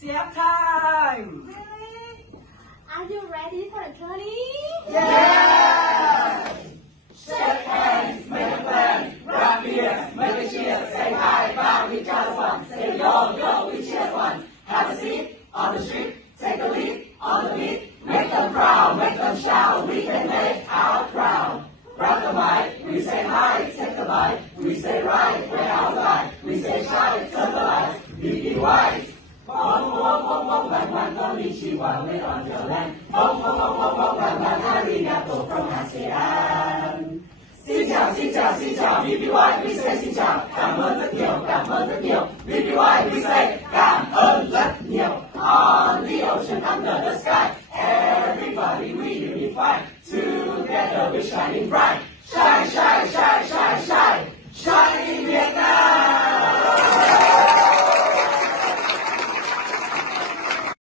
Chef time! Really? Are you ready for the journey? Yeah! Shake hands, make a plan, grab beers, make a cheers, say hi, bye, we just one, say yo, yo, we cheers once. Have a seat on the street, take a lead on the beat, make them proud, make them shout, we can make our crowd. Grab the mic, we say hi, take the bite, we say right, we're outside, we say shy, turn the lights, be wise. Bong, bong, bong, bong, bang, bang, konnichiwa, we're on your land. Bong, bong, bong, bong, bong, bang, bang, arigato from ASEAN. Xin chào, BBY, we say xin chào, cảm ơn rất nhiều, BBY, we say